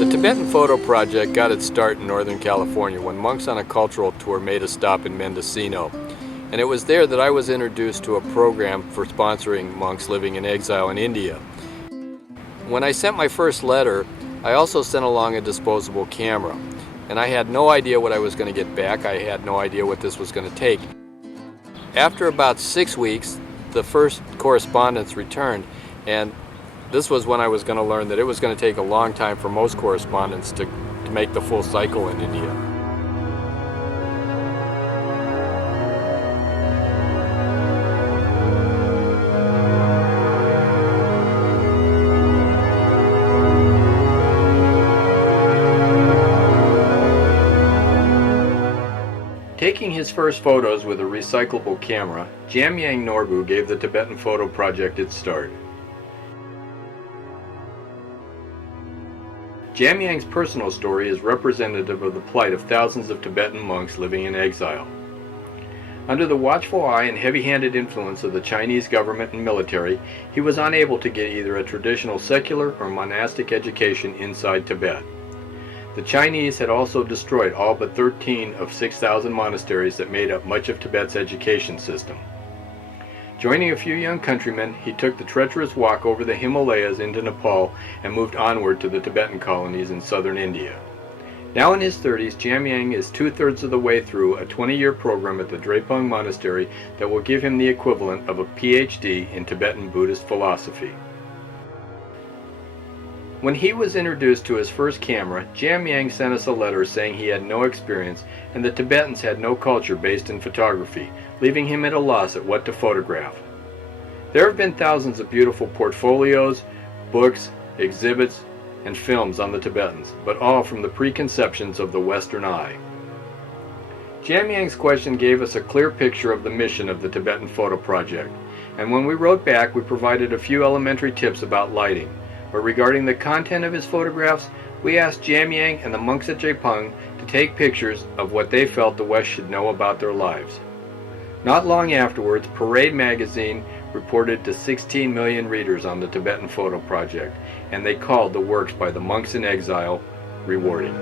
The Tibetan Photo Project got its start in Northern California when monks on a cultural tour made a stop in Mendocino. And it was there that I was introduced to a program for sponsoring monks living in exile in India. When I sent my first letter, I also sent along a disposable camera. And I had no idea what I was going to get back. I had no idea what this was going to take. After about 6 weeks, the first correspondence returned, and this was when I was going to learn that it was going to take a long time for most correspondents to make the full cycle in India. Taking his first photos with a recyclable camera, Jamyang Norbu gave the Tibetan Photo Project its start. Jamyang's personal story is representative of the plight of thousands of Tibetan monks living in exile. Under the watchful eye and heavy-handed influence of the Chinese government and military, he was unable to get either a traditional secular or monastic education inside Tibet. The Chinese had also destroyed all but 13 of 6,000 monasteries that made up much of Tibet's education system. Joining a few young countrymen, he took the treacherous walk over the Himalayas into Nepal and moved onward to the Tibetan colonies in southern India. Now in his 30s, Jamyang is 2/3 of the way through a 20-year program at the Drepung Monastery that will give him the equivalent of a PhD in Tibetan Buddhist philosophy. When he was introduced to his first camera, Jamyang sent us a letter saying he had no experience and the Tibetans had no culture based in photography, leaving him at a loss at what to photograph. There have been thousands of beautiful portfolios, books, exhibits, and films on the Tibetans, but all from the preconceptions of the Western eye. Jamyang's question gave us a clear picture of the mission of the Tibetan Photo Project, and when we wrote back, we provided a few elementary tips about lighting. But regarding the content of his photographs, we asked Jamyang and the monks at Drepung to take pictures of what they felt the West should know about their lives. Not long afterwards, Parade magazine reported to 16 million readers on the Tibetan Photo Project, and they called the works by the monks in exile rewarding.